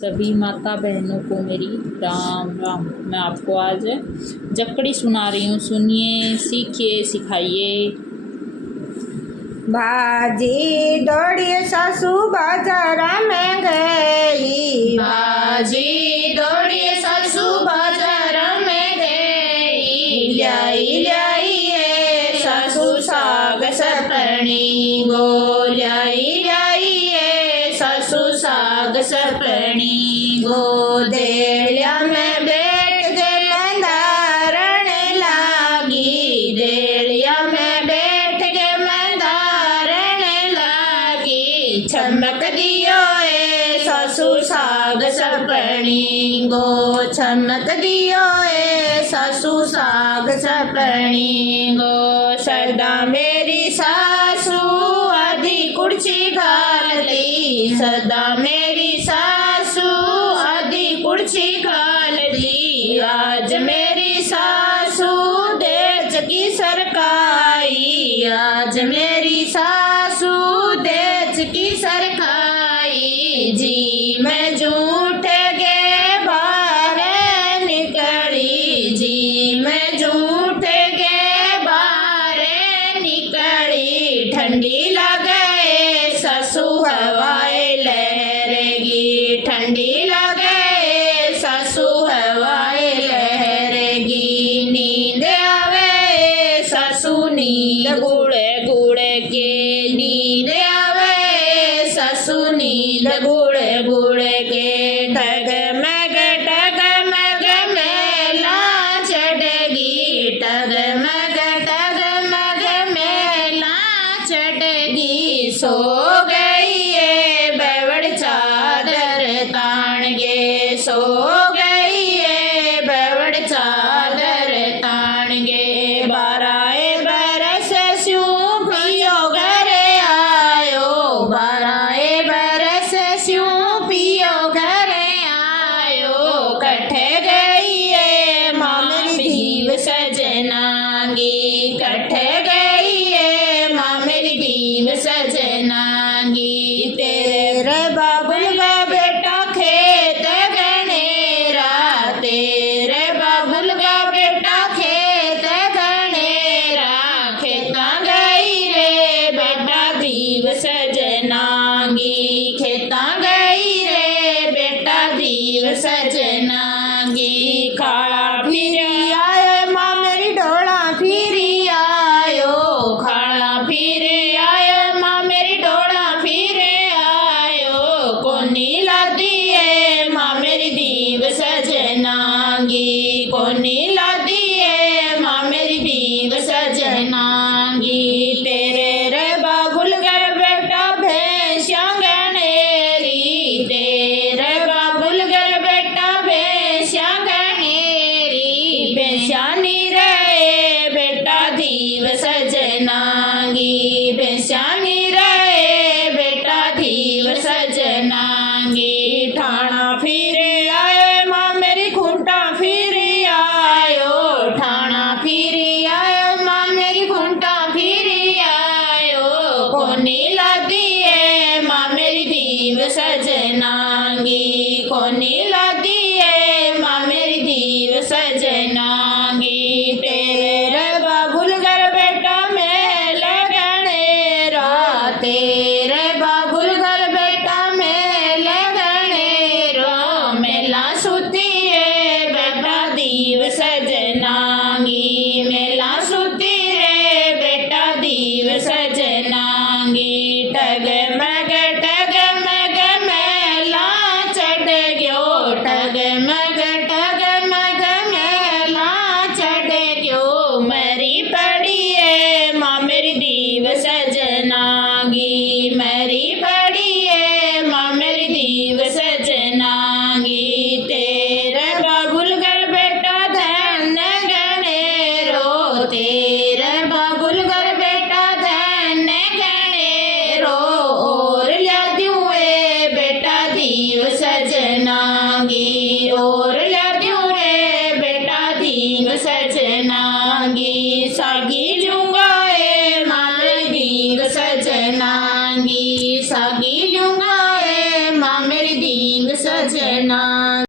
सभी माता बहनों को मेरी राम राम। मैं आपको आज जक्कड़ी सुना रही हूँ, सुनिए, सीखिए, सिखाइए। भाजी दौड़िए सासू बाजार में गई, भाजी दौड़िए सासू बाजार में गई, ल्याई ल्याई सासू साग सपनी गो, ल्याई ल्याई सासू साग सपनी गो, देलिया में बैठ के मंदारण लागी, देलिया में बैठ के मंदारण लागी, चमक दियो ए सासू साग सपनी गो, चमक दियो ए सासू साग सपनी गो। सदा मेरी सासू आधी कुर्सी घालती, सदा मेरी सासू आधी कुर्सी घालती, आज मेरी सासू देश की सरकाई, आज मेरी सासू देश की सरकाई। जी मैं झूठे के बाहर निकली, जी मैं झूठे के बाहर निकली, ठंडी लगे सासू हवाएं लहरेगी, ठंडी लगे सासू हवाएं लहरेगी। नींद आवे सासू नींद गुड़े गुड़े के, नींद आवे सासू नींद गुड़े गुड़े के, टगमग मेला चढ़ेगी, टगमग मेला चढ़ेगी। सो गई ये बेवड़ चादर तान गे, सो गई ये बेवड़ चादर तान गे। 12 बरस स्यूं पियो घरे आयो, 12 बरस स्यूं पियो घरे आयो, कठे गई ये मामेरी दीव सजनांगी, कठे गई ये मामेरी दीव सजनांगी। तेरे बाबुल का बेटा खेत गनेरा, तेरे बाबुल का बेटा खेत गनेरा, खेता गई रे बेटा दीव सजनांगी, खेता गई रे बेटा दीव सजनांगी। खाड़ा फिरी आए माँ मेरी डोला फिरी आयो, खाड़ा फिरी आए माँ मेरी डोला फिरे आयो, कोनी लादी है माँ मेरी दीव सजनांगी, कोनी लादी है माँ मेरी दीव सजनांगी। तेरे रे बाबुल घर बेटा भैंसियां गनेरी, तेरे बाबुल घर बेटा भैंसियां गनेरी, भैंसियां नी रहे बेटा दीव सजनांगी, भैंसियां नी रहे बेटा दीव सजनांगी। ठाणा फिरे आए माँ मेरी खूंटा फिरी आयो, ठाणा फिरी आयो माँ मेरी खूंटा फिरी आयो, कोनी लादी है माँ मेरी दीव सजनांगी, कोनी लादी है माँ मेरी दीव सजनांगी। तेरे रे बाबुल घर बेटा मेल गणेरा, तेरे बाबुल घर बेटा मेल गणेरा, मेला सुती है बेटा दीव सजनांगी, मेला सुती रे बेटा दीव सजनांगी। टगमग मेला चढ़ गयो, टगमग मेला चढ़ गयो, मरी पड़ी है माँ मेरी दीव सजनांगी, मरी पड़ी है माँ मेरी दीव सजनांगी। तेरे बाबुल घर बेटा धन गनेरो, तेरे बाबुल घर बेटा धन गनेरो, और ल्या दूं रे बेटा दीव सजनांगी, और ल्या दूं रे बेटा दीव सजनांगी। सागी लूंगा ए माँ मेरी दीव सजनांगी, सागी लूंगा ए माँ मेरी दीव सजनांगी। सजना।